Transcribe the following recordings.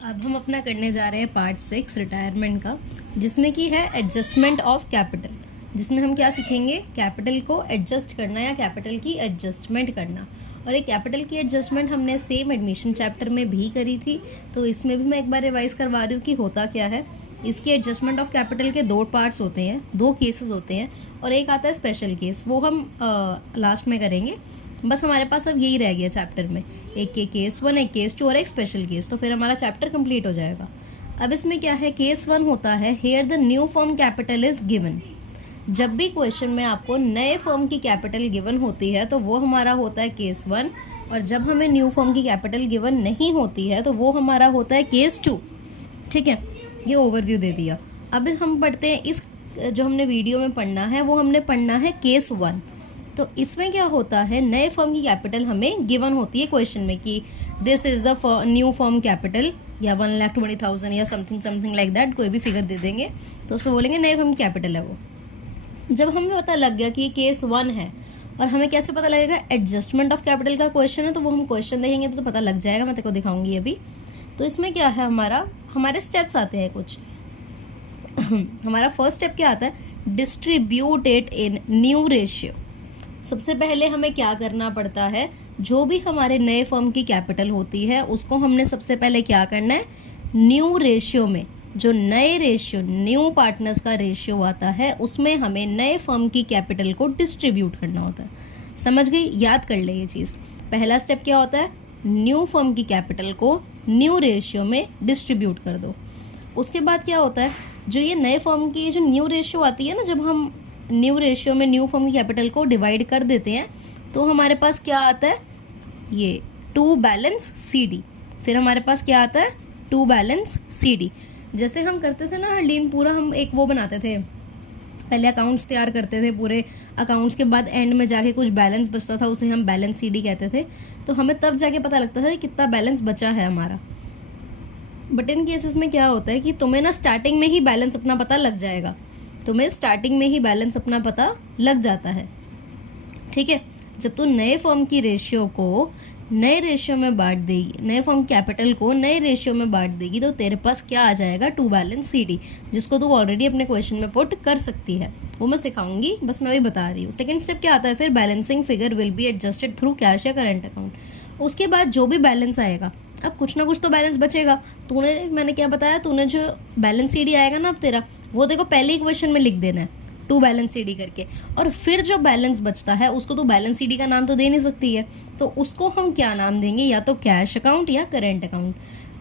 अब हम अपना करने जा रहे हैं पार्ट 6 रिटायरमेंट का, जिसमें कि है एडजस्टमेंट ऑफ कैपिटल, जिसमें हम क्या सीखेंगे, कैपिटल को एडजस्ट करना या कैपिटल की एडजस्टमेंट करना। और ये कैपिटल की एडजस्टमेंट हमने सेम एडमिशन चैप्टर में भी करी थी, तो इसमें भी मैं एक बार रिवाइज करवा रही हूँ कि होता क्या है। इसकी एडजस्टमेंट ऑफ कैपिटल के दो पार्ट्स होते हैं, दो केसेस होते हैं, और एक आता है स्पेशल केस, वो हम लास्ट में करेंगे। बस हमारे पास अब यही रह गया चैप्टर में, एक के केस 1, एक केस 2 और एक स्पेशल केस, तो फिर हमारा चैप्टर कंप्लीट हो जाएगा। अब इसमें क्या है, केस 1 होता है here the new firm capital is given. जब भी क्वेश्चन में आपको नए फर्म की कैपिटल गिवन होती है तो वो हमारा होता है केस 1, और जब हमें न्यू फर्म की कैपिटल गिवन नहीं होती है तो वो हमारा होता है केस 2। ठीक है, ये ओवरव्यू दे दिया। अब हम पढ़ते हैं, इस जो हमने वीडियो में पढ़ना है वो हमने पढ़ना है केस 1। तो इसमें क्या होता है, नए फर्म की कैपिटल हमें गिवन होती है क्वेश्चन में कि this is the new firm capital, या 1,20,000 या समथिंग लाइक दैट, कोई भी फिगर दे देंगे तो उसमें बोलेंगे नए फर्म की कैपिटल है वो। जब हमें पता लग गया कि ये केस 1 है, और हमें कैसे पता लगेगा, एडजस्टमेंट ऑफ कैपिटल का क्वेश्चन है तो वो हम क्वेश्चन देखेंगे तो पता लग जाएगा, मैं तेरे को दिखाऊंगी अभी। तो इसमें क्या है, हमारे स्टेप्स आते हैं कुछ। हमारा फर्स्ट स्टेप क्या आता है, distribute it in new ratio. सबसे पहले हमें क्या करना पड़ता है, जो भी हमारे नए फर्म की कैपिटल होती है उसको हमने सबसे पहले क्या करना है, न्यू रेशियो में, जो नए रेशियो, न्यू पार्टनर्स का रेशियो आता है उसमें हमें नए फर्म की कैपिटल को डिस्ट्रीब्यूट करना होता है। समझ गई, याद कर ले ये चीज़। पहला स्टेप क्या होता है, न्यू फर्म की कैपिटल को न्यू रेशियो में डिस्ट्रीब्यूट कर दो। उसके बाद क्या होता है, जो ये नए फर्म की जो न्यू रेशियो आती है ना, जब हम न्यू रेशियो में न्यू फर्म की कैपिटल को डिवाइड कर देते हैं तो हमारे पास क्या आता है, ये टू बैलेंस CD। फिर हमारे पास क्या आता है, टू बैलेंस CD। जैसे हम करते थे ना हरलीन, पूरा हम एक वो बनाते थे, पहले अकाउंट्स तैयार करते थे, पूरे अकाउंट्स के बाद एंड में जाके कुछ बैलेंस बचता था, उसे हम बैलेंस CD कहते थे। तो हमें तब जाके पता लगता था कि कितना बैलेंस बचा है हमारा। बट इन केसेस में क्या होता है कि तुम्हें ना स्टार्टिंग में ही बैलेंस अपना पता लग जाएगा, तुम्हें स्टार्टिंग में ही बैलेंस अपना पता लग जाता है। ठीक है, जब तू नए फर्म की रेशियो को नए रेशियो में बांट देगी, नए फर्म कैपिटल को नए रेशियो में बांट देगी, तो तेरे पास क्या आ जाएगा, टू बैलेंस CD, जिसको तू ऑलरेडी अपने क्वेश्चन में पुट कर सकती है। वो मैं सिखाऊंगी, बस मैं वही बता रही हूँ। सेकंड स्टेप क्या आता है, फिर balancing figure will be adjusted through cash या करंट अकाउंट। उसके बाद जो भी बैलेंस आएगा, अब कुछ ना कुछ तो बैलेंस बचेगा, मैंने क्या बताया, तूने जो बैलेंस CD आएगा ना अब तेरा, वो देखो पहले ही क्वेश्चन में लिख देना है, टू बैलेंस CD करके। और फिर जो बैलेंस बचता है उसको तो बैलेंस CD का नाम तो दे नहीं सकती है, तो उसको हम क्या नाम देंगे, या तो कैश अकाउंट या करंट अकाउंट।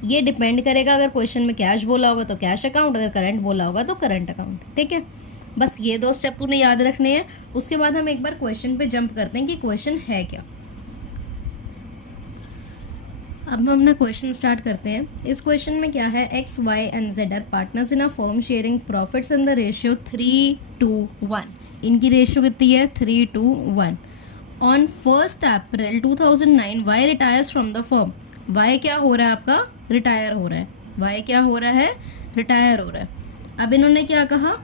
ये डिपेंड करेगा, अगर क्वेश्चन में कैश बोला होगा तो कैश अकाउंट, अगर करंट बोला होगा तो करंट अकाउंट। ठीक है, बस ये दो स्टेप तूने याद रखने हैं। उसके बाद हम एक बार क्वेश्चन पे जंप करते हैं कि क्वेश्चन है क्या। अब हम अपना क्वेश्चन स्टार्ट करते हैं। इस क्वेश्चन में क्या है, X, Y and Z are partners in a firm sharing profits in the ratio 3:1। इनकी रेशियो कितनी है, 3:1। On 1 April 2009 Y retires from the firm. Y क्या हो रहा है आपका, रिटायर हो रहा है। Y क्या हो रहा है, रिटायर हो रहा है। अब इन्होंने क्या कहा,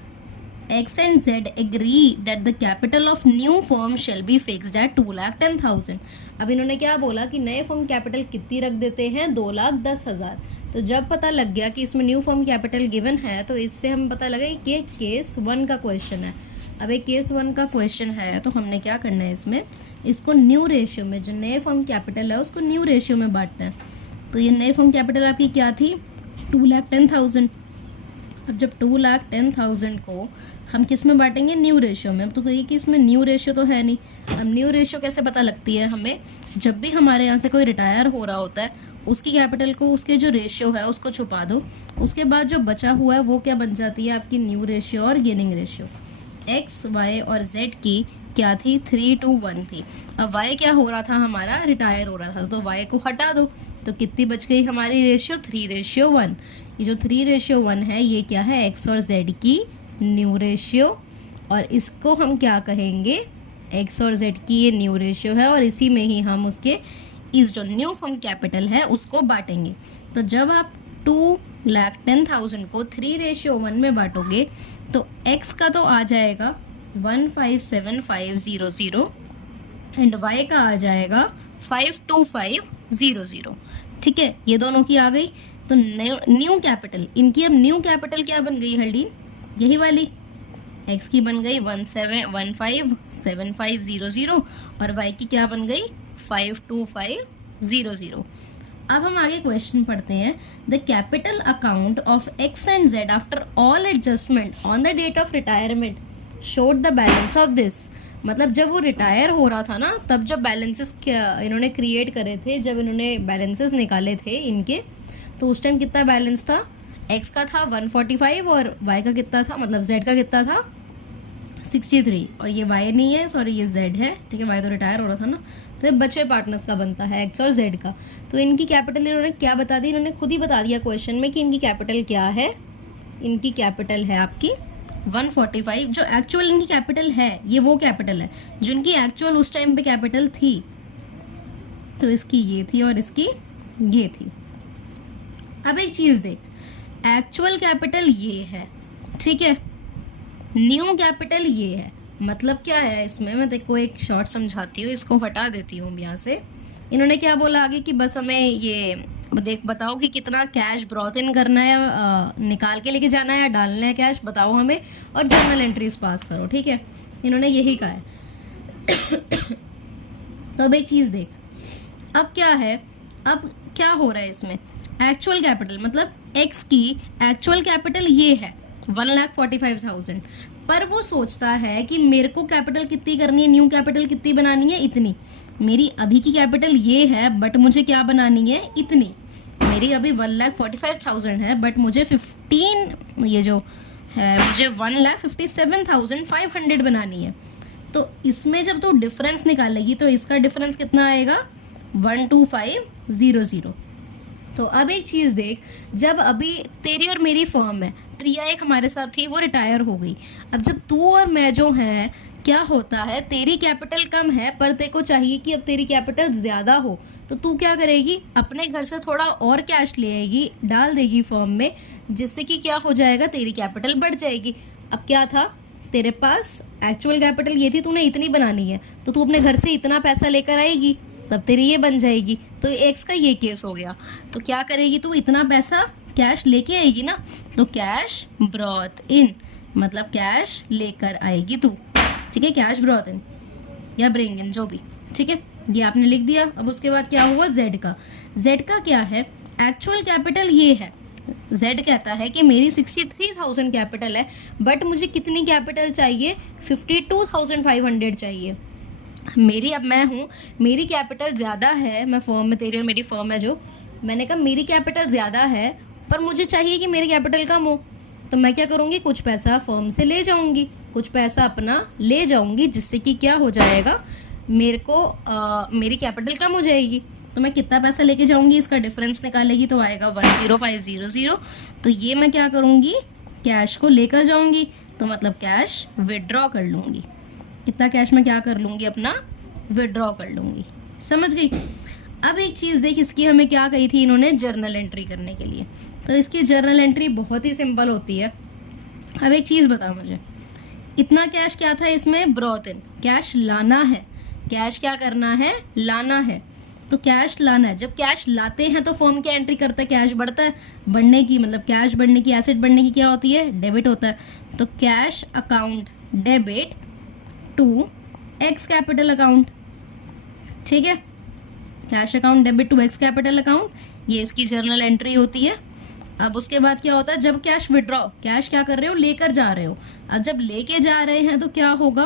X and Z agree that the capital of new firm shall be fixed at 2,10,000। अब इन्होंने क्या बोला कि नए फर्म कैपिटल कितनी रख देते हैं, 2,10,000। तो जब पता लग गया कि इसमें न्यू फर्म कैपिटल गिवन है, तो इससे हम पता लगा कि केस 1 का क्वेश्चन है। अब एक केस 1 का क्वेश्चन है तो हमने क्या करना है, इसमें इसको न्यू रेशियो में, जो नए फर्म कैपिटल है उसको न्यू रेशियो में बांटना है। तो ये नए फर्म कैपिटल आपकी क्या थी, 2,10,000। अब जब 2,10,000 को हम किस में बांटेंगे, न्यू रेशियो में। अब तो कहिए कि इसमें न्यू रेशियो तो है नहीं। अब न्यू रेशियो कैसे पता लगती है हमें, जब भी हमारे यहाँ से कोई रिटायर हो रहा होता है, उसकी कैपिटल को, उसके जो रेशियो है उसको छुपा दो, उसके बाद जो बचा हुआ है वो क्या बन जाती है, आपकी न्यू रेशियो और गेनिंग रेशियो। X, Y और Z की क्या थी, 3:1 थी। अब Y क्या हो रहा था, हमारा रिटायर हो रहा था, तो Y को हटा दो, तो कितनी बच गई हमारी रेशियो, 3:1। ये जो 3:1 है ये क्या है, X और Z की न्यू रेशियो, और इसको हम क्या कहेंगे, X और Z की ये न्यू रेशियो है, और इसी में ही हम उसके इस जो न्यू फर्म कैपिटल है उसको बांटेंगे। तो जब आप 2,10,000 को 3:1 में बांटोगे तो X का तो आ जाएगा 1,57,500 एंड Y का आ जाएगा 5,25,00। ठीक है, ये दोनों की आ गई। तो न्यू कैपिटल, इनकी अब न्यू कैपिटल क्या बन गई हल्दीन, यही वाली x की बन गई 17157500 और y की क्या बन गई 52500। अब हम आगे क्वेश्चन पढ़ते हैं। The capital account of x and z after all adjustment on the date of retirement showed the balance of this. मतलब जब वो रिटायर हो रहा था ना, तब जब बैलेंसेस इन्होंने क्रिएट करे थे, जब इन्होंने बैलेंसेस निकाले थे इनके, तो उस टाइम कितना बैलेंस था, x का था 145 और y का कितना था, मतलब z का कितना था 63, और ये y नहीं है, सॉरी ये z है, ठीक है, y तो रिटायर हो रहा था ना, तो ये बचे पार्टनर्स का बनता है x और z का। तो इनकी कैपिटल इन्होंने क्या बता दी, इन्होंने खुद ही बता दिया क्वेश्चन में कि इनकी कैपिटल क्या है। इनकी कैपिटल है आपकी 145, जो एक्चुअल इनकी कैपिटल है, ये वो कैपिटल है जो इनकी एक्चुअल उस टाइम पे कैपिटल थी। तो इसकी ये थी और इसकी ये थी। अब एक चीज देख, एक्चुअल कैपिटल ये है, ठीक है, न्यू कैपिटल ये है। मतलब क्या है इसमें, मैं देखो एक शॉर्ट समझाती हूँ, इसको हटा देती हूँ यहाँ से। इन्होंने क्या बोला आगे कि बस हमें ये बताओ कि कितना कैश ब्रॉथ इन करना है, निकाल के लेके जाना है या डालना है कैश, बताओ हमें, और जर्नल एंट्रीज पास करो, ठीक है, इन्होंने यही कहा है। तो अब एक चीज देख, अब क्या है, अब क्या हो रहा है इसमें, एक्चुअल कैपिटल मतलब एक्स की एक्चुअल कैपिटल ये है 1,45,000, पर वो सोचता है कि मेरे को कैपिटल कितनी करनी है, न्यू कैपिटल कितनी बनानी है, इतनी। मेरी अभी की कैपिटल ये है, बट मुझे क्या बनानी है, इतनी। मेरी अभी 1,45,000 है, बट मुझे 15 ये जो है, मुझे 1,57,500 बनानी है। तो इसमें जब तू डिफरेंस निकालेगी तो इसका डिफरेंस कितना आएगा 12500। तो अब एक चीज देख, जब अभी तेरी और मेरी फर्म है, प्रिया एक हमारे साथ थी, वो रिटायर हो गई। अब जब तू और मैं जो है, क्या होता है, तेरी कैपिटल कम है पर तेरे को चाहिए कि अब तेरी कैपिटल ज्यादा हो, तो तू क्या करेगी, अपने घर से थोड़ा और कैश ले आएगी, डाल देगी फर्म में, जिससे कि क्या हो जाएगा, तेरी कैपिटल बढ़ जाएगी। अब क्या था, तेरे पास एक्चुअल कैपिटल ये थी, तूने इतनी बनानी है, तो तू अपने घर से इतना पैसा लेकर आएगी, तब तेरी ये बन जाएगी। तो एक्स का ये केस हो गया। तो क्या करेगी तू, इतना पैसा कैश लेके आएगी ना, तो कैश ब्रॉथ इन, मतलब कैश लेकर आएगी तू, ठीक है, कैश ब्रॉथ इन या ब्रिंग इन, जो भी, ठीक है, ये आपने लिख दिया। अब उसके बाद क्या हुआ, जेड का। जेड का क्या है, एक्चुअल कैपिटल ये है, जेड कहता है कि मेरी 63,000 कैपिटल है, बट मुझे कितनी कैपिटल चाहिए, 52,500 चाहिए। मेरी, अब मैं हूँ, मेरी कैपिटल ज़्यादा है, मैं फर्म में, तेरी और मेरी फर्म है जो, मैंने कहा मेरी कैपिटल ज़्यादा है पर मुझे चाहिए कि मेरी कैपिटल कम हो, तो मैं क्या करूँगी, कुछ पैसा फर्म से ले जाऊँगी, कुछ पैसा अपना ले जाऊँगी, जिससे कि क्या हो जाएगा, मेरे को मेरी कैपिटल कम हो जाएगी। तो मैं कितना पैसा लेके जाऊँगी, इसका डिफरेंस निकालेगी तो आएगा 10500। तो ये मैं क्या करूँगी, कैश को लेकर जाऊँगी, तो मतलब कैश विड्रॉ कर लूँगी। कितना कैश में क्या कर लूँगी, अपना विड्रॉ कर लूँगी, समझ गई। अब एक चीज़ देख, इसकी हमें क्या कही थी इन्होंने, जर्नल एंट्री करने के लिए। तो इसकी जर्नल एंट्री बहुत ही सिंपल होती है। अब एक चीज़ बता मुझे, इतना कैश क्या था इसमें, ब्रॉथ इन, कैश लाना है, कैश क्या करना है, लाना है। तो कैश लाना है, जब कैश लाते हैं तो फर्म क्या एंट्री करता है, कैश बढ़ता है, बढ़ने की मतलब कैश बढ़ने की, एसेट बढ़ने की क्या होती है, डेबिट होता है। तो cash account debit to X capital account, ठीक है, cash account debit to X capital account, ये इसकी जर्नल एंट्री होती है। अब उसके बाद क्या होता है, जब कैश विड्रॉ, कैश क्या कर रहे हो, लेकर जा रहे हो। अब जब लेके जा रहे हैं तो क्या होगा,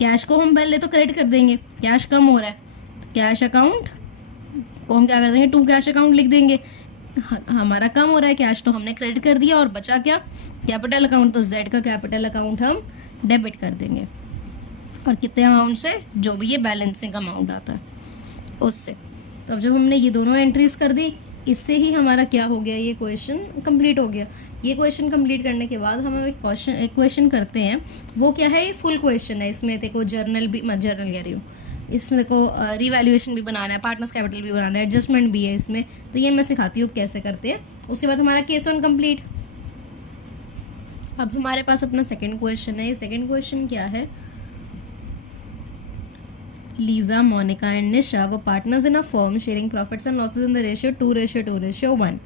कैश को हम पहले तो क्रेडिट कर देंगे, कैश कम हो रहा है, तो कैश अकाउंट को हम क्या कर देंगे, टू कैश अकाउंट लिख देंगे। हमारा कम हो रहा है कैश, तो हमने क्रेडिट कर दिया, और बचा क्या, कैपिटल अकाउंट, तो जेड का कैपिटल अकाउंट हम डेबिट कर देंगे, और कितने अमाउंट से, जो भी ये बैलेंसिंग अमाउंट आता है उससे। तो अब जब हमने ये दोनों एंट्रीज कर दी, इससे ही हमारा क्या हो गया, ये क्वेश्चन कंप्लीट हो गया। ये क्वेश्चन कंप्लीट करने के बाद हम एक क्वेश्चन करते हैं, वो क्या है, ये फुल क्वेश्चन है। इसमें देखो जर्नल भी, मैं जर्नल कह रही हूँ, इसमें देखो रिवैल्यूएशन भी बनाना है, पार्टनर्स कैपिटल भी बनाना है, एडजस्टमेंट भी है इसमें। तो ये मैं सिखाती हूँ कैसे करते हैं। उसके बाद हमारा केस 1 कंप्लीट। अब हमारे पास अपना सेकेंड क्वेश्चन है। सेकेंड क्वेश्चन क्या है, Lisa, Monica and Nisha were partners in a firm sharing profits and losses in the ratio 2:2:1.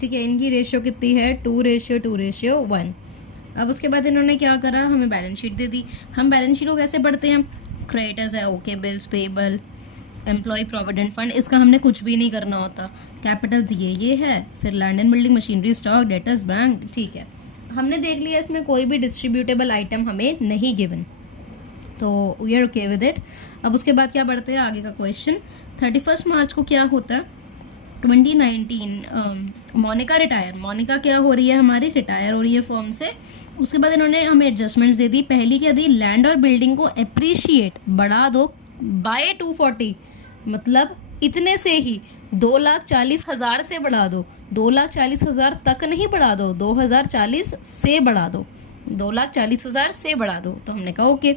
ठीक है, इनकी रेशियो कितनी है 2:1। अब उसके बाद इन्होंने क्या करा, हमें बैलेंस शीट दे दी। हम बैलेंस शीट को कैसे पढ़ते हैं, क्रेडिटर्स है, okay, bills payable, employee provident fund, इसका हमने कुछ भी नहीं करना होता। कैपिटल ये है, फिर land and building, machinery, stock, debtors, bank, ठीक है। हमने देख लिया इसमें कोई भी डिस्ट्रीब्यूटेबल आइटम हमें नहीं गिवन, तो we are okay with it. अब उसके बाद क्या बढ़ते हैं आगे का क्वेश्चन। 31 मार्च को क्या होता है 2019, मोनिका रिटायर, मोनिका क्या हो रही है हमारी, रिटायर हो रही है फर्म से। उसके बाद इन्होंने हमें एडजस्टमेंट्स दे दी। पहली क्या दी, लैंड और बिल्डिंग को एप्रिशिएट बढ़ा दो बाय 240, मतलब इतने से ही 2,40,000 से बढ़ा दो, 2,40,000 तक नहीं बढ़ा दो, 2040 से बढ़ा दो, 2,40,000 से बढ़ा दो। तो हमने कहा ओके।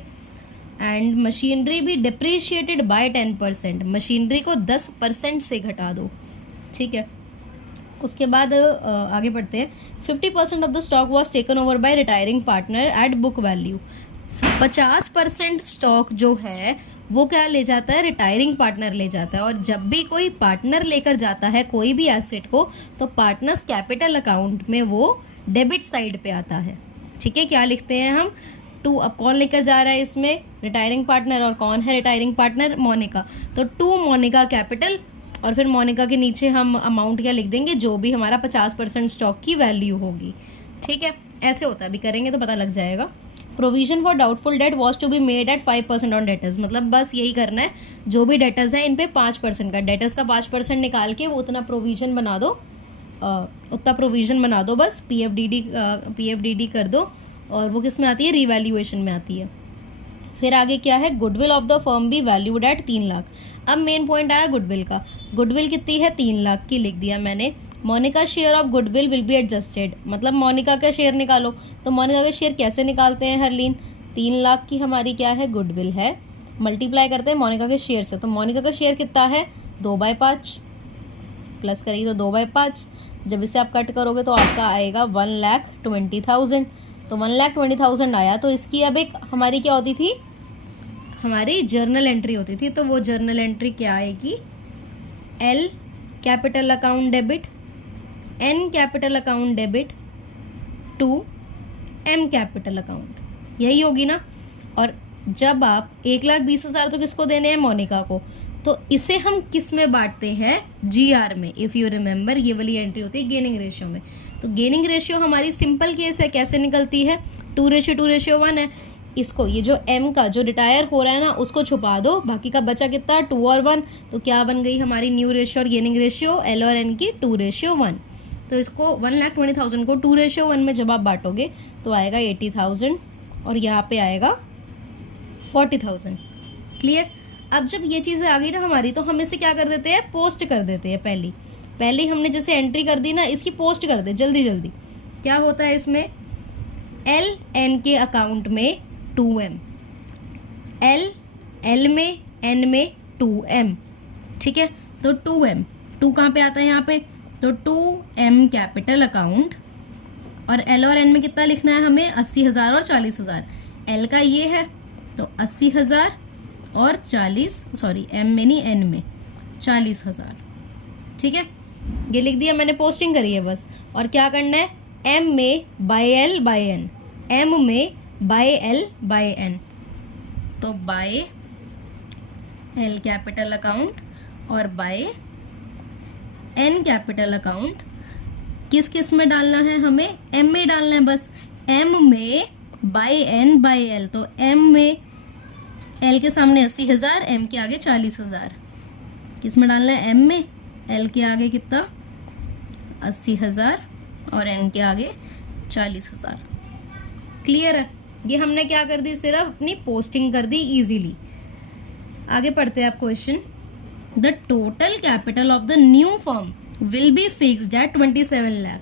एंड मशीनरी भी डिप्रिशिएटेड बाय 10%, मशीनरी को 10% से घटा दो, ठीक है। उसके बाद आगे बढ़ते हैं। 50% of the stock was taken over by retiring partner eight book value. 50% stock जो है वो क्या ले जाता है, रिटायरिंग पार्टनर ले जाता है। और जब भी कोई पार्टनर लेकर जाता है कोई भी एसेट को, तो पार्टनर्स कैपिटल अकाउंट में वो डेबिट साइड पे आता है, ठीक है। क्या लिखते हैं हम, टू, अब कौन लेकर जा रहा है इसमें, रिटायरिंग पार्टनर, और कौन है रिटायरिंग पार्टनर, मोनिका। तो टू मोनिका कैपिटल, और फिर मोनिका के नीचे हम अमाउंट क्या लिख देंगे, जो भी हमारा 50% स्टॉक की वैल्यू होगी, ठीक है। ऐसे होता है, अभी करेंगे तो पता लग जाएगा। Provision for doubtful debt was to be made at 5% on debtors, मतलब बस यही करना है, जो भी डेटर्स है इन पे 5% का, डेटर्स का 5% निकाल के वो उतना प्रोविजन बना दो, उतना प्रोविजन बना दो, बस पीएफडीडी कर दो, और वो किस में आती है, रीवैल्यूएशन में आती है। फिर आगे क्या है, goodwill of the firm be valued at 3 lakh. अब मेन पॉइंट आया गुडविल का, गुडविल कितनी है 3 लाख की लिख दिया मैंने। Monica share of goodwill will be adjusted, मतलब मोनिका का शेयर निकालो। तो मोनिका का शेयर कैसे निकालते हैं हरलीन, 3 लाख की हमारी क्या है गुडविल है, मल्टीप्लाई करते हैं मोनिका के शेयर से। तो मोनिका का शेयर कितना है 2/5, प्लस करिए तो 2/5, जब इसे आप कट करोगे तो आपका आएगा 1,20,000। तो 1,20,000 आया। तो इसकी अब एक हमारी क्या होती थी, हमारी जर्नल एंट्री होती थी। तो वो जर्नल एंट्री क्या आएगी, L capital account debit, N capital account debit to M capital account, यही होगी ना। और जब आप 1,20,000 तो किसको देने हैं, मोनिका को, तो इसे हम किस में बांटते हैं, जीआर में। इफ़ यू रिमेंबर ये वाली एंट्री होती है गेनिंग रेशियो में। तो गेनिंग रेशियो हमारी सिंपल केस है, कैसे निकलती है, 2:1 है। इसको, ये जो एम का जो रिटायर हो रहा है ना, उसको छुपा दो, बाकी का बचा कितना 2 और 1। तो क्या बन गई हमारी न्यू रेशियो और गेनिंग रेशियो, एल और एन की 2:1। तो इसको 1,20,000 को 2:1 में जब आप बांटोगे तो आएगा 80,000, और यहाँ पे आएगा 40,000। क्लियर। अब जब ये चीज़ें आ गई ना हमारी, तो हम इसे क्या कर देते हैं, पोस्ट कर देते हैं। पहली हमने जैसे एंट्री कर दी ना, इसकी पोस्ट कर दे जल्दी जल्दी। क्या होता है इसमें, एल एन के अकाउंट में 2M, एल में, एन में 2M, ठीक है। तो 2M, 2 कहाँ पे आता है यहाँ पे, तो 2M कैपिटल अकाउंट, और एल और एन में कितना लिखना है हमें, 80,000 और 40,000। एल का ये है तो 80,000 और 40, सॉरी एम में नहीं एन में 40,000, ठीक है। ये लिख दिया मैंने, पोस्टिंग करी है बस। और क्या करना है, एम में by L by N, M में बाय एल बाय एन, तो बाय एल कैपिटल अकाउंट और बाय एन कैपिटल अकाउंट किस किस में डालना है हमें, एम में डालना है बस। एम में बाय एन बाय एल, तो एम में एल के सामने 80,000, एम के आगे 40,000, किस में डालना है, एम में, एल के आगे कितना 80,000 और एन के आगे 40,000। क्लियर है। ये हमने क्या कर दी, सिर्फ अपनी पोस्टिंग कर दी इजीली। आगे पढ़ते हैं आप question. The total capital of the new firm will be fixed at 27 lakh.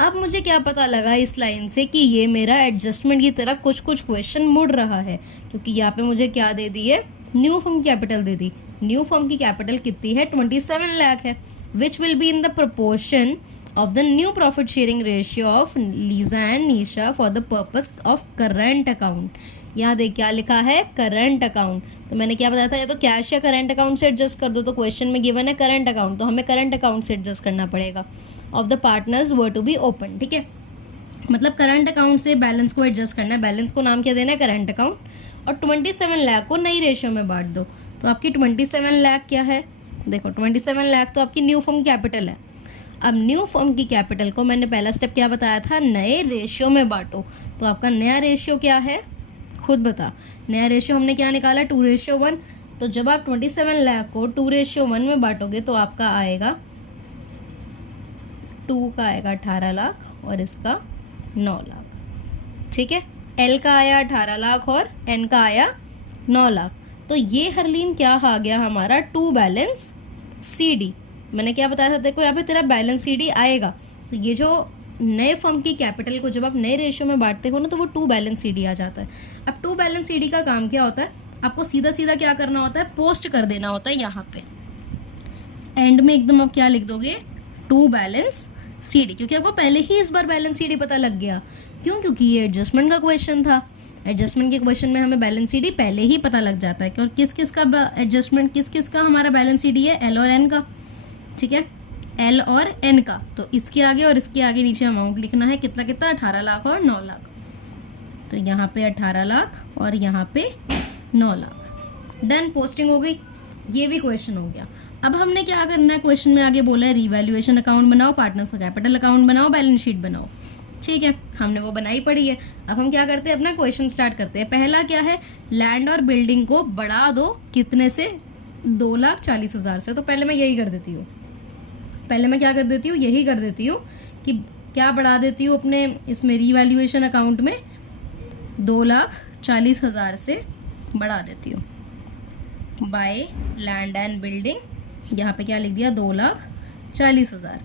अब मुझे क्या पता लगा इस लाइन से कि ये मेरा एडजस्टमेंट की तरफ कुछ कुछ क्वेश्चन मुड़ रहा है, क्योंकि यहाँ पे मुझे क्या दे दी है, न्यू फर्म कैपिटल दे दी। न्यू फर्म की कैपिटल कितनी है, 27 लाख है, which will be in the proportion of the new profit sharing ratio of Lisa and Nisha for the purpose of current account। यहाँ देख क्या लिखा है, करंट अकाउंट। तो मैंने क्या बताया था, या तो कैश या करंट अकाउंट से एडजस्ट कर दो। तो क्वेश्चन में गिवन है करंट अकाउंट, तो हमें करंट अकाउंट से एडजस्ट करना पड़ेगा। Of the partners were to be open, ठीक है। मतलब करंट अकाउंट से बैलेंस को एडजस्ट करना है, बैलेंस को नाम क्या देना है, करंट अकाउंट, और 27 लाख को नई रेशियो में बांट दो। तो आपकी 27 लाख क्या है, देखो 27 लाख तो आपकी न्यू फर्म कैपिटल है। अब न्यू फर्म की कैपिटल को मैंने पहला स्टेप क्या बताया था, नए रेशियो में बांटो। तो आपका नया रेशियो क्या है, खुद बता। नया रेशियो हमने क्या निकाला, 2:1। तो जब आप 27 लाख को 2:1 में बांटोगे तो आपका आएगा 2 का आएगा 18 लाख और इसका 9 लाख, ठीक है। एल का आया 18 लाख और एन का आया 9 लाख। तो ये हरलीन क्या आ गया हमारा, टू बैलेंस CD। मैंने क्या बताया था, देखो यहाँ पे तेरा बैलेंस CD आएगा। तो ये जो नए फर्म की कैपिटल को जब आप नए रेशियो में बांटते हो ना, तो वो टू बैलेंस CD आ जाता है। अब टू बैलेंस CD का काम क्या होता है, आपको सीधा सीधा क्या करना होता है, पोस्ट कर देना होता है यहाँ पे एंड में एकदम। आप क्या लिख दोगे, टू बैलेंस CD, क्योंकि आपको पहले ही इस बार बैलेंस CD पता लग गया। क्यों, क्योंकि ये एडजस्टमेंट का क्वेश्चन था। एडजस्टमेंट के क्वेश्चन में हमें बैलेंस CD पहले ही पता लग जाता है कि किस किस का एडजस्टमेंट, किस किस का हमारा बैलेंस CD है, L और N का, ठीक है, L और N का। तो इसके आगे और इसके आगे नीचे अमाउंट लिखना है, कितना कितना, 18 लाख और 9 लाख। तो यहाँ पे 18 लाख और यहाँ पे 9 लाख। डन, पोस्टिंग हो गई, ये भी क्वेश्चन हो गया। अब हमने क्या करना है, क्वेश्चन में आगे बोला है रिवैल्यूएशन अकाउंट बनाओ, पार्टनर्स का कैपिटल अकाउंट बनाओ, बैलेंस शीट बनाओ, ठीक है। हमने वो बनाई पड़ी है। अब हम क्या करते हैं, अपना क्वेश्चन स्टार्ट करते हैं। पहला क्या है, लैंड और बिल्डिंग को बढ़ा दो कितने से, 2,40,000 से। तो पहले मैं यही कर देती हूँ, पहले मैं क्या कर देती हूँ, यही कर देती हूँ कि क्या बढ़ा देती हूँ अपने इसमें रिवैल्यूएशन अकाउंट में, 2,40,000 से बढ़ा देती हूँ। बाय लैंड एंड बिल्डिंग, यहाँ पे क्या लिख दिया, 2,40,000।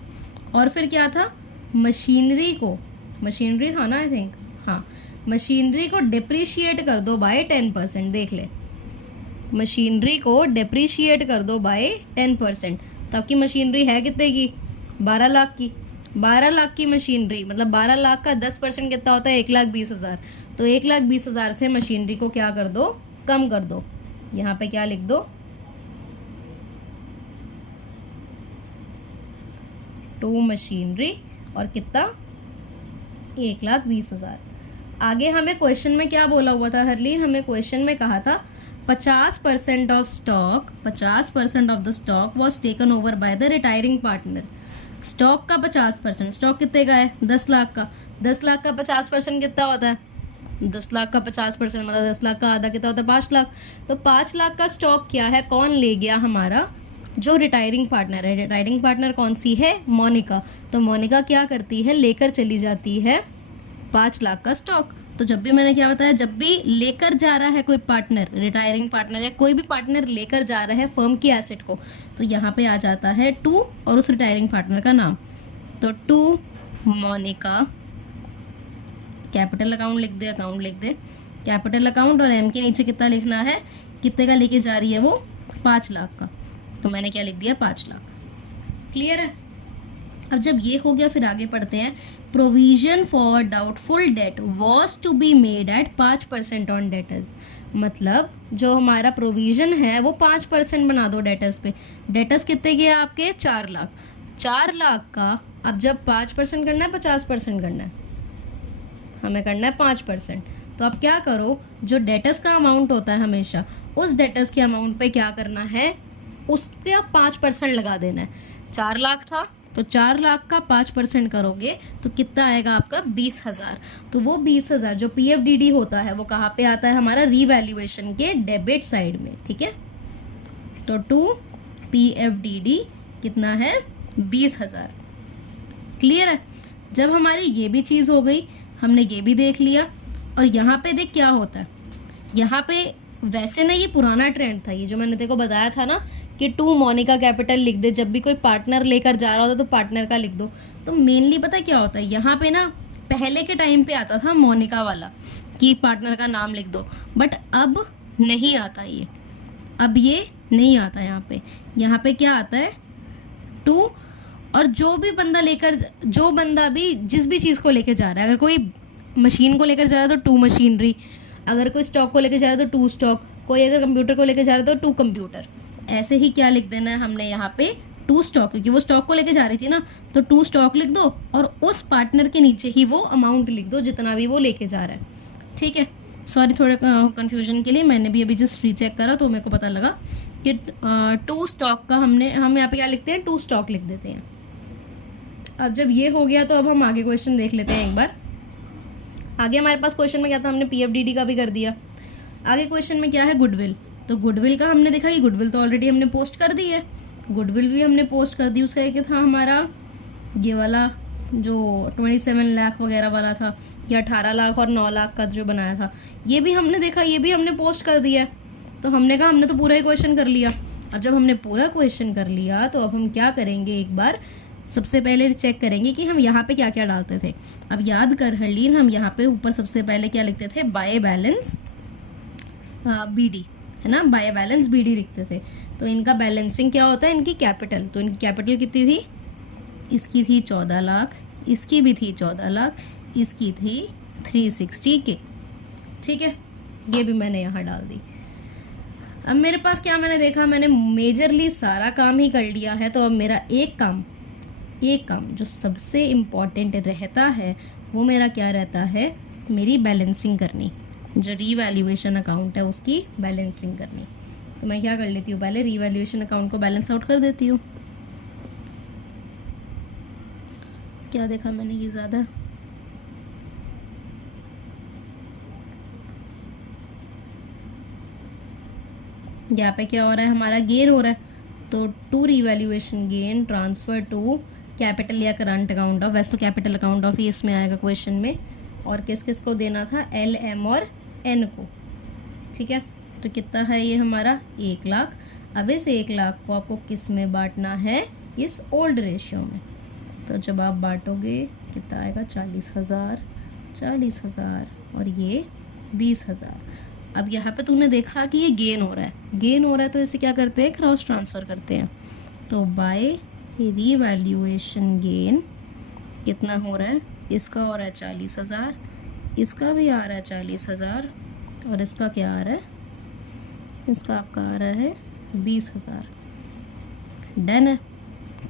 और फिर क्या था, मशीनरी को, मशीनरी था ना आई थिंक, हाँ, मशीनरी को डिप्रिशिएट कर दो बाय 10%। देख ले, मशीनरी को डिप्रिशिएट कर दो बाय 10%। तो आपकी मशीनरी है कितने की, 12 लाख की। 12 लाख की मशीनरी मतलब 12 लाख का 10% कितना होता है, 1,20,000। तो 1,20,000 से मशीनरी को क्या कर दो, कम कर दो। यहाँ पे क्या लिख दो, टू मशीनरी, और कितना, 1,20,000। आगे हमें क्वेश्चन में क्या बोला हुआ था हरलीन, हमें क्वेश्चन में कहा था 50% of stock, 50% of the stock was taken over by the retiring partner. Stock का 50%, स्टॉक कितने का है, 10 लाख का। 10 लाख का 50% कितना होता है, 10 लाख का 50% मतलब 10 लाख का आधा कितना होता है, 5 लाख। तो 5 लाख का स्टॉक क्या है, कौन ले गया, हमारा जो रिटायरिंग पार्टनर है। रिटायरिंग पार्टनर कौन सी है, मोनिका। तो मोनिका क्या करती है, लेकर चली जाती है 5 लाख का स्टॉक। तो जब भी मैंने क्या बताया, जब भी लेकर जा रहा है कोई पार्टनर, रिटायरिंग पार्टनर या कोई भी पार्टनर लेकर जा रहा है फर्म की एसेट को, तो यहाँ पे आ जाता है टू और उस रिटायरिंग पार्टनर का नाम। तो टू मोनिका, कैपिटल अकाउंट लिख दे, अकाउंट लिख दे, कैपिटल अकाउंट, और एम के नीचे कितना लिखना है, कितने का लेके जा रही है वो, 5 लाख का। तो मैंने क्या लिख दिया, 5 लाख। क्लियर है। अब जब ये हो गया, फिर आगे पढ़ते हैं। Provision for doubtful debt was to be made at 5% on debtors. मतलब जो हमारा प्रोविजन है वो 5% बना दो डेटर्स पे। डेटर्स कितने के हैं आपके, 4 लाख। 4 लाख का अब जब 5% करना है, 50% करना है, हमें करना है 5%। तो अब क्या करो, जो डेटर्स का अमाउंट होता है हमेशा, उस डेटर्स के अमाउंट पे क्या करना है, उसके 5% लगा देना है। 4 लाख था तो 4 लाख का 5% करोगे तो कितना आएगा आपका, 20,000। तो वो 20,000 जो PFDD होता है वो कहाँ पे आता है, हमारा रीवैल्यूएशन के डेबिट साइड में, ठीक है। तो टू PFDD कितना है, 20,000। क्लियर है। जब हमारी ये भी चीज़ हो गई, हमने ये भी देख लिया, और यहाँ पे देख क्या होता है, यहाँ पे वैसे ना ये पुराना ट्रेंड था, ये जो मैंने देखो बताया था ना कि टू मोनिका कैपिटल लिख दे, जब भी कोई पार्टनर लेकर जा रहा होता तो पार्टनर का लिख दो। तो मेनली पता क्या होता है, यहाँ पे ना पहले के टाइम पे आता था मोनिका वाला कि पार्टनर का नाम लिख दो, बट अब नहीं आता ये, अब ये नहीं आता यहाँ पे क्या आता है, टू, और जो भी बंदा लेकर, जो बंदा भी जिस भी चीज़ को लेकर जा रहा है, अगर कोई मशीन को लेकर जा रहा है तो टू मशीनरी, अगर कोई स्टॉक को लेकर जा रहा है तो टू स्टॉक, कोई अगर कंप्यूटर को लेकर जा रहा है तो टू कंप्यूटर। ऐसे ही क्या लिख देना है हमने यहाँ पे, टू स्टॉक, क्योंकि वो स्टॉक को लेके जा रही थी ना, तो टू स्टॉक लिख दो और उस पार्टनर के नीचे ही वो अमाउंट लिख दो जितना भी वो लेके जा रहा है। ठीक है, सॉरी थोड़ा कंफ्यूजन के लिए, मैंने भी अभी जस्ट रीचेक करा तो मेरे को पता लगा कि टू स्टॉक का हम यहाँ पे क्या लिखते हैं, टू स्टॉक लिख देते हैं। अब जब ये हो गया तो अब हम आगे क्वेश्चन देख लेते हैं एक बार। आगे हमारे पास क्वेश्चन में क्या था, हमने PFDD का भी कर दिया। आगे क्वेश्चन में क्या है, गुडविल। तो गुडविल का हमने देखा कि गुडविल तो ऑलरेडी हमने पोस्ट कर दी है, गुडविल भी हमने पोस्ट कर दी। उसका एक था हमारा ये वाला जो 27 लाख वगैरह वाला था, या 18 लाख और 9 लाख का जो बनाया था, ये भी हमने देखा, ये भी हमने पोस्ट कर दिया। तो हमने कहा हमने तो पूरा ही क्वेश्चन कर लिया। अब जब हमने पूरा क्वेश्चन कर लिया तो अब हम क्या करेंगे, एक बार सबसे पहले चेक करेंगे कि हम यहाँ पे क्या क्या डालते थे। अब याद कर हरलीन, हम यहाँ पे ऊपर सबसे पहले क्या लिखते थे, बाय बैलेंस BD, है ना, बाय बैलेंस BD लिखते थे। तो इनका बैलेंसिंग क्या होता है, इनकी कैपिटल। तो इनकी कैपिटल कितनी थी, इसकी थी 14 लाख, इसकी भी थी 14 लाख, इसकी थी 360 के। ठीक है, ये भी मैंने यहाँ डाल दी। अब मेरे पास क्या मैंने देखा, मैंने मेजरली सारा काम ही कर लिया है। तो अब मेरा एक काम जो सबसे इम्पॉर्टेंट रहता है वो मेरा क्या रहता है, मेरी बैलेंसिंग करनी, जो रीवैल्यूएशन अकाउंट है उसकी बैलेंसिंग करनी। तो मैं क्या कर लेती हूँ, पहले रीवैल्यूएशन अकाउंट को बैलेंस आउट कर देती हूँ। क्या देखा मैंने, ये ज़्यादा यहाँ पे क्या हो रहा है, हमारा गेन हो रहा है। तो to revaluation gain transfer to capital या करंट अकाउंट ऑफ, वैसे तो कैपिटल अकाउंट ऑफ ही इसमें आएगा क्वेश्चन में। और किस किस को देना था, L, M और N को। ठीक है, तो कितना है ये हमारा 1 लाख। अब इस 1 लाख को आपको किस में बांटना है, इस ओल्ड रेशियो में। तो जब आप बांटोगे कितना आएगा, 40,000 और ये 20,000। अब यहाँ पे तूने देखा कि ये गेन हो रहा है, तो इसे क्या करते हैं, क्रॉस ट्रांसफ़र करते हैं। तो बाय रीवैल्यूएशन गेन कितना हो रहा है, इसका हो रहा है 40,000, इसका भी आ रहा है 40,000, और इसका क्या आ रहा है, इसका आपका आ रहा है 20,000। डन है,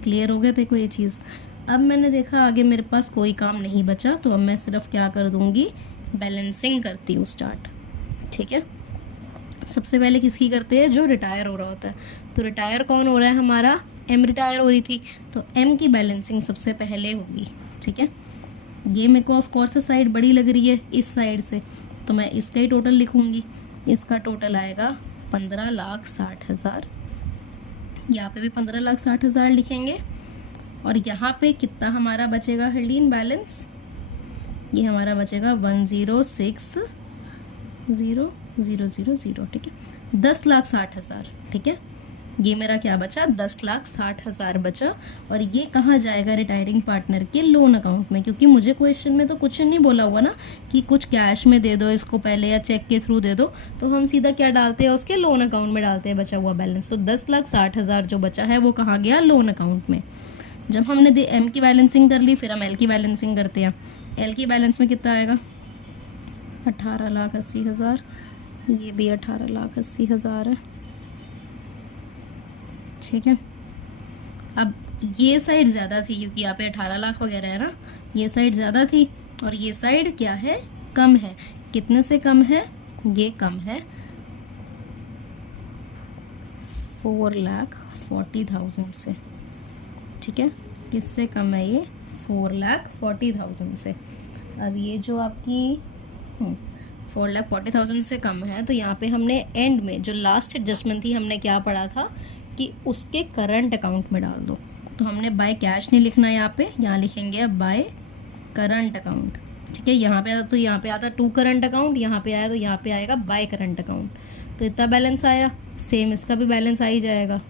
क्लियर हो गया देखो ये चीज़। अब मैंने देखा आगे मेरे पास कोई काम नहीं बचा, तो अब मैं सिर्फ क्या कर दूंगी, बैलेंसिंग करती हूँ स्टार्ट। ठीक है, सबसे पहले किसकी करते हैं, जो रिटायर हो रहा होता है। तो रिटायर कौन हो रहा है, हमारा M रिटायर हो रही थी, तो M की बैलेंसिंग सबसे पहले होगी। ठीक है, ये मेरे को ऑफ कोर्स साइड बड़ी लग रही है इस साइड से, तो मैं इसका ही टोटल लिखूंगी। इसका टोटल आएगा 15,60,000, यहाँ पे भी 15,60,000 लिखेंगे। और यहाँ पे कितना हमारा बचेगा हरलीन बैलेंस, ये हमारा बचेगा 106,000। ठीक है, 10,60,000। ठीक है, ये मेरा क्या बचा, 10,60,000 बचा। और ये कहाँ जाएगा, रिटायरिंग पार्टनर के लोन अकाउंट में। क्योंकि मुझे क्वेश्चन में तो कुछ नहीं बोला हुआ ना कि कुछ कैश में दे दो इसको पहले या चेक के थ्रू दे दो, तो हम सीधा क्या डालते हैं, उसके लोन अकाउंट में डालते हैं बचा हुआ बैलेंस। तो 10,60,000 जो बचा है वो कहाँ गया, लोन अकाउंट में। जब हमने M की बैलेंसिंग कर ली, फिर हम L की बैलेंसिंग करते हैं। L की बैलेंस में कितना आएगा, 18,80,000, ये भी 18,80,000 है। ठीक है, अब ये साइड ज़्यादा थी क्योंकि यहाँ पे 18 लाख वगैरह है ना, ये साइड ज़्यादा थी और ये साइड क्या है, कम है। कितने से कम है, ये कम है 4,40,000 से। ठीक है, किससे कम है ये, 4,40,000 से। अब ये जो आपकी 4,40,000 से कम है, तो यहाँ पे हमने एंड में जो लास्ट एडजस्टमेंट थी हमने क्या पढ़ा था कि उसके करंट अकाउंट में डाल दो। तो हमने बाय कैश नहीं लिखना यहाँ पे, यहाँ लिखेंगे अब बाय करंट अकाउंट। ठीक है, यहाँ पे आता तो यहाँ पे आता टू करंट अकाउंट, यहाँ पे आया तो यहाँ पे आएगा बाय करंट अकाउंट। तो इतना बैलेंस आया, सेम इसका भी बैलेंस आ ही जाएगा।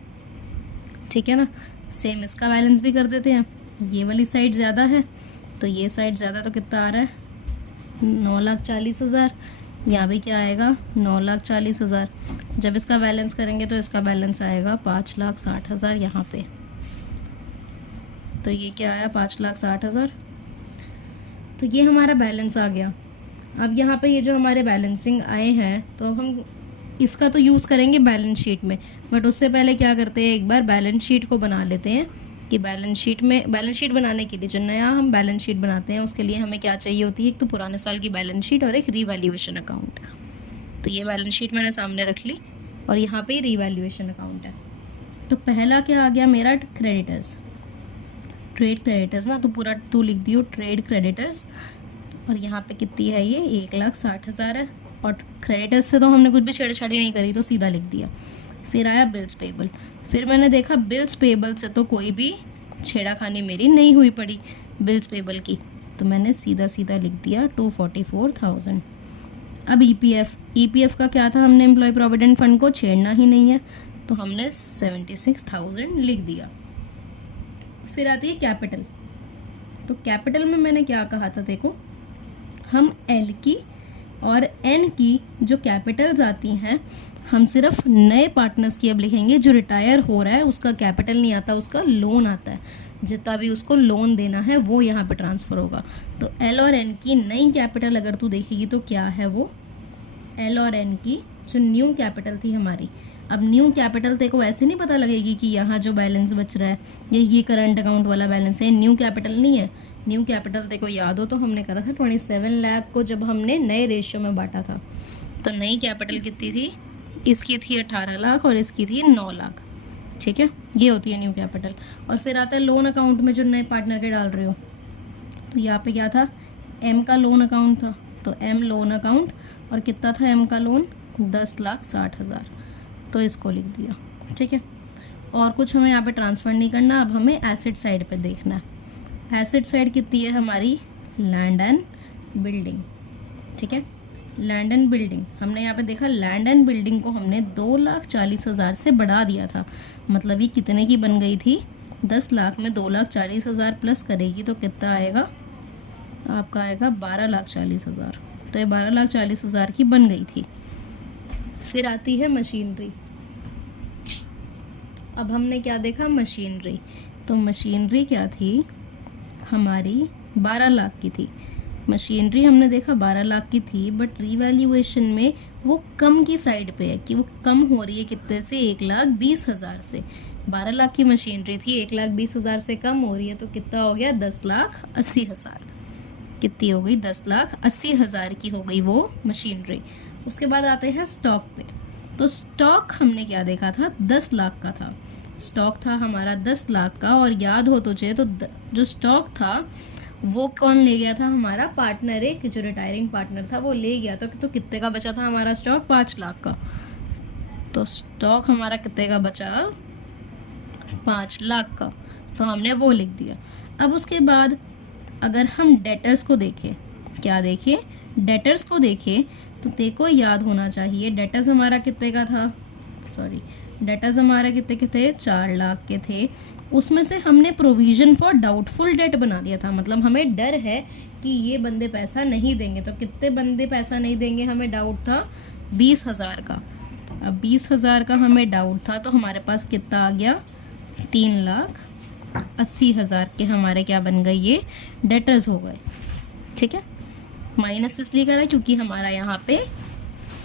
ठीक है ना, सेम इसका बैलेंस भी कर देते हैं। ये वाली साइड ज़्यादा है तो ये साइड ज़्यादा, तो कितना आ रहा है 9,40,000। यहाँ भी क्या आएगा 9,40,000। जब इसका बैलेंस करेंगे तो इसका बैलेंस आएगा 5,60,000 यहाँ पे। तो ये क्या आया 5,60,000। तो ये हमारा बैलेंस आ गया। अब यहाँ पे ये जो हमारे बैलेंसिंग आए हैं, तो अब हम इसका तो यूज़ करेंगे बैलेंस शीट में, बट उससे पहले क्या करते हैं, एक बार बैलेंस शीट को बना लेते हैं कि बैलेंस शीट बनाने के लिए जो नया हम बैलेंस शीट बनाते हैं उसके लिए हमें क्या चाहिए होती है, एक तो पुराने साल की बैलेंस शीट और एक रीवैल्यूएशन अकाउंट। तो ये बैलेंस शीट मैंने सामने रख ली और यहाँ पे रीवैल्यूएशन अकाउंट है। तो पहला क्या आ गया मेरा, क्रेडिटर्स, ट्रेड क्रेडिटर्स ना, तो पूरा तू लिख दियो ट्रेड क्रेडिटर्स। और यहाँ पे कितनी है ये, 1,60,000 है। और क्रेडिटर्स से तो हमने कुछ भी छेड़छाड़ी नहीं करी तो सीधा लिख दिया। फिर आया बिल्स पेबल, फिर मैंने देखा बिल्स पेबल से तो कोई भी छेड़ाखानी मेरी नहीं हुई पड़ी बिल्स पेबल की, तो मैंने सीधा सीधा लिख दिया 244,000। अब ईपीएफ का क्या था, हमने एम्प्लॉय प्रोविडेंट फंड को छेड़ना ही नहीं है तो हमने 76,000 लिख दिया। फिर आती है कैपिटल। तो कैपिटल में मैंने क्या कहा था, देखो हम एल की और एन की जो कैपिटल्स आती हैं हम सिर्फ नए पार्टनर्स की अब लिखेंगे। जो रिटायर हो रहा है उसका कैपिटल नहीं आता, उसका लोन आता है। जितना भी उसको लोन देना है वो यहाँ पे ट्रांसफ़र होगा। तो एल और एन की नई कैपिटल अगर तू देखेगी तो क्या है वो, एल और एन की जो न्यू कैपिटल थी हमारी। अब न्यू कैपिटल तेरे को ऐसे नहीं पता लगेगी कि यहाँ जो बैलेंस बच रहा है ये करंट अकाउंट वाला बैलेंस है, न्यू कैपिटल नहीं है। न्यू कैपिटल तेरे को याद हो तो हमने करा था 27 लाख को जब हमने नए रेशियो में बांटा था। तो नई कैपिटल कितनी थी, इसकी थी 18 लाख और इसकी थी 9 लाख। ठीक है, ये होती है न्यू कैपिटल। और फिर आता है लोन अकाउंट में जो नए पार्टनर के डाल रहे हो। तो यहाँ पे क्या था, एम का लोन अकाउंट था, तो एम लोन अकाउंट। और कितना था एम का लोन, 10,60,000, तो इसको लिख दिया। ठीक है, और कुछ हमें यहाँ पे ट्रांसफ़र नहीं करना। अब हमें एसेट साइड पे देखना है। एसेट साइड कितनी है हमारी, लैंड एंड बिल्डिंग। ठीक है, लैंड एंड बिल्डिंग हमने यहाँ पे देखा, लैंड एंड बिल्डिंग को हमने 2,40,000 से बढ़ा दिया था। मतलब ये कितने की बन गई थी, 10 लाख में 2,40,000 प्लस करेगी तो कितना आएगा आपका, आएगा 12,40,000। तो ये 12,40,000 की बन गई थी। फिर आती है मशीनरी। अब हमने क्या देखा, मशीनरी। तो मशीनरी क्या थी हमारी, 12 लाख की थी। मशीनरी हमने देखा 12 लाख की थी, बट रीवैल्यूएशन में वो कम की साइड पे है कि वो कम हो रही है कितने से, 1,20,000 से। 12 लाख की मशीनरी थी, 1,20,000 से कम हो रही है तो कितना हो गया, 10,80,000। कितनी हो गई, 10,80,000 की हो गई वो मशीनरी। उसके बाद आते हैं स्टॉक पे। तो स्टॉक हमने क्या देखा था, 10 लाख का था। स्टॉक था हमारा 10 लाख का। और याद हो तुझे तो जो स्टॉक था वो कौन ले गया था, हमारा पार्टनर, एक जो रिटायरिंग पार्टनर था वो ले गया था। तो कितने का बचा था हमारा स्टॉक, 5 लाख का। तो स्टॉक हमारा कितने का बचा, 5 लाख का, तो हमने वो लिख दिया। अब उसके बाद अगर हम डेटर्स को देखें, क्या देखें, डेटर्स को देखें तो देखो याद होना चाहिए डेटर्स हमारा कितने का था, डेटर्स हमारा कितने के थे, 4 लाख के थे। उसमें से हमने प्रोविजन फॉर डाउटफुल डेट बना दिया था। मतलब हमें डर है कि ये बंदे पैसा नहीं देंगे। तो कितने बंदे पैसा नहीं देंगे हमें डाउट था, 20,000 का। अब 20,000 का हमें डाउट था तो हमारे पास कितना आ गया, 3,80,000 के हमारे क्या बन गए, ये डेटर्स हो गए। ठीक है, माइनस इसलिए करा क्योंकि हमारा यहाँ पे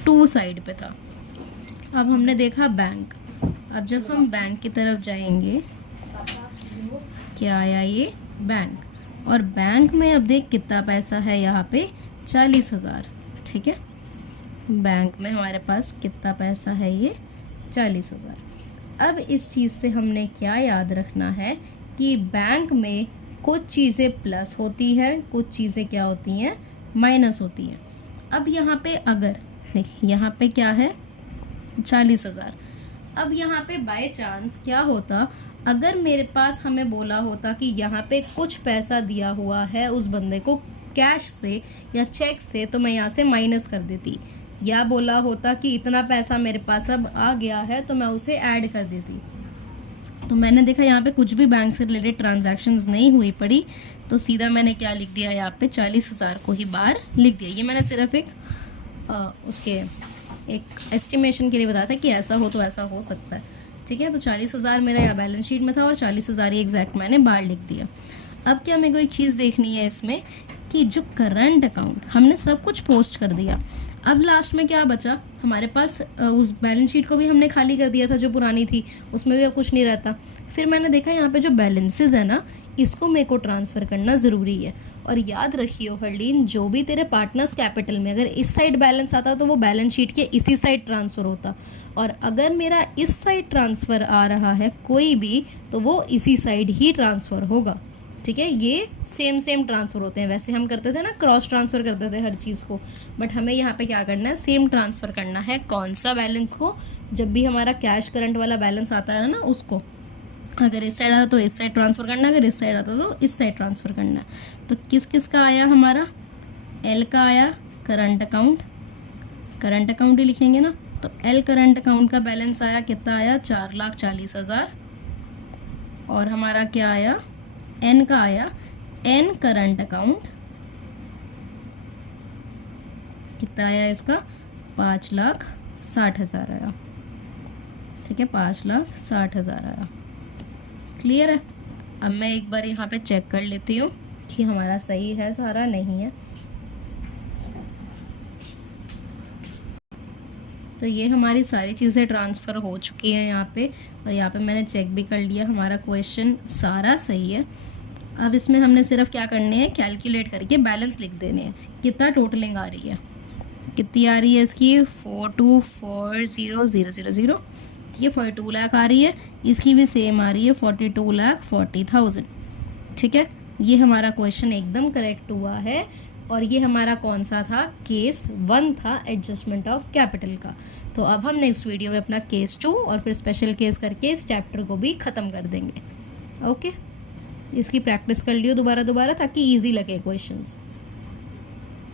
2 साइड पे था। अब हमने देखा बैंक। अब जब हम बैंक की तरफ जाएंगे, क्या आया ये, बैंक। और बैंक में अब देख कितना पैसा है यहाँ पे, 40,000। ठीक है, बैंक में हमारे पास कितना पैसा है, ये 40,000। अब इस चीज़ से हमने क्या याद रखना है कि बैंक में कुछ चीज़ें प्लस होती है, कुछ चीज़ें क्या होती हैं, माइनस होती हैं। अब यहाँ पे अगर देख, यहाँ पे क्या है, 40,000। अब यहाँ पे बाय चांस क्या होता, अगर मेरे पास हमें बोला होता कि यहाँ पे कुछ पैसा दिया हुआ है उस बंदे को कैश से या चेक से, तो मैं यहाँ से माइनस कर देती। या बोला होता कि इतना पैसा मेरे पास अब आ गया है तो मैं उसे ऐड कर देती। तो मैंने देखा यहाँ पे कुछ भी बैंक से रिलेटेड ट्रांजैक्शंस नहीं हुई पड़ी, तो सीधा मैंने क्या लिख दिया, यहाँ पे 40,000 को ही बाहर लिख दिया। ये मैंने सिर्फ उसके एक एस्टिमेशन के लिए बताया था कि ऐसा हो तो ऐसा हो सकता है। ठीक है, तो 40,000 मेरा यहाँ बैलेंस शीट में था और 40,000 ही एग्जैक्ट मैंने बाहर लिख दिया। अब क्या मेरे को एक चीज़ देखनी है इसमें कि जो करंट अकाउंट हमने सब कुछ पोस्ट कर दिया, अब लास्ट में क्या बचा हमारे पास, उस बैलेंस शीट को भी हमने खाली कर दिया था जो पुरानी थी, उसमें भी अब कुछ नहीं रहता। फिर मैंने देखा यहाँ पे जो बैलेंसेस है ना, इसको मेरे को ट्रांसफ़र करना ज़रूरी है। और याद रखियो हरलीन, जो भी तेरे पार्टनर्स कैपिटल में अगर इस साइड बैलेंस आता तो वो बैलेंस शीट के इसी साइड ट्रांसफ़र होता, और अगर मेरा इस साइड ट्रांसफ़र आ रहा है कोई भी, तो वो इसी साइड ही ट्रांसफ़र होगा। ठीक है, ये सेम ट्रांसफ़र होते हैं। वैसे हम करते थे ना क्रॉस ट्रांसफ़र करते थे हर चीज़ को, बट हमें यहाँ पे क्या करना है, सेम ट्रांसफ़र करना है। कौन सा बैलेंस को, जब भी हमारा कैश करंट वाला बैलेंस आता है ना उसको, अगर इस साइड आता तो इस साइड ट्रांसफ़र करना है, अगर इस साइड आता तो इस साइड ट्रांसफ़र करना है। तो किस किस का आया हमारा, एल का आया करंट अकाउंट ही लिखेंगे ना, तो एल करंट अकाउंट का बैलेंस आया, कितना आया, 4,40,000। और हमारा क्या आया, एन का आया, एन करंट अकाउंट कितना आया इसका, 5,60,000 आया। ठीक है, 5,60,000 आया। क्लियर है। अब मैं एक बार यहाँ पे चेक कर लेती हूँ कि हमारा सही है सारा, नहीं है। तो ये हमारी सारी चीज़ें ट्रांसफ़र हो चुकी हैं यहाँ पे, और यहाँ पे मैंने चेक भी कर लिया, हमारा क्वेश्चन सारा सही है। अब इसमें हमने सिर्फ क्या करने हैं, कैलकुलेट करके बैलेंस लिख देने हैं। कितना टोटलिंग आ रही है, कितनी आ रही है इसकी, 4240,000। ये 42 लाख आ रही है, इसकी भी सेम आ रही है 42,40,000। ठीक है, ये हमारा क्वेश्चन एकदम करेक्ट हुआ है। और ये हमारा कौन सा था, केस 1 था, एडजस्टमेंट ऑफ कैपिटल का। तो अब हम नेक्स्ट वीडियो में अपना केस 2 और फिर स्पेशल केस करके इस चैप्टर को भी ख़त्म कर देंगे। ओके, इसकी प्रैक्टिस कर लियो दोबारा ताकि ईजी लगे क्वेश्चंस।